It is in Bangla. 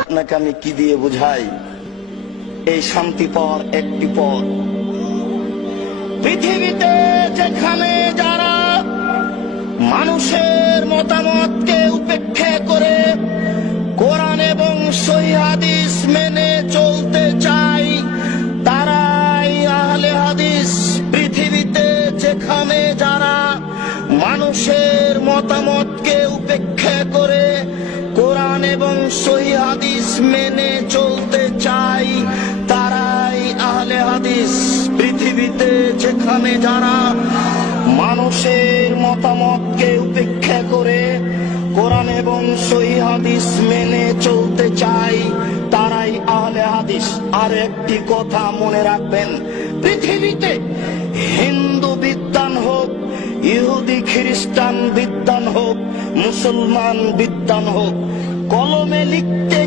আপনাকে আমি কি দিয়ে বুঝাই? এই শান্তি পর একটি পর। পৃথিবীতে যেখানে যারা মানুষের মতামতকে উপেক্ষা করে কোরআন এবং সহিহ হাদিস মেনে চলতে চায়, তারাই আহলে হাদিস। পৃথিবীতে যেখানে যারা মানুষের মতামতকে উপেক্ষা করে কোরআন এবং সহিহ হাদিস মেনে চলতে চায়, তারাই আহলে হাদিস। পৃথিবীতে যেখানে যারা মানুষের মতামতকে উপেক্ষা করে কোরআন এবং সহিহ হাদিস মেনে চলতে চায়, তারাই আহলে হাদিস। আর একটি কথা মনে রাখবেন, পৃথিবীতে হিন্দু বিদ্বান হোক, ইহুদি খ্রিস্টান বিদ্বান হোক, মুসলমান বিদ্বান হোক, কলমে লিখতে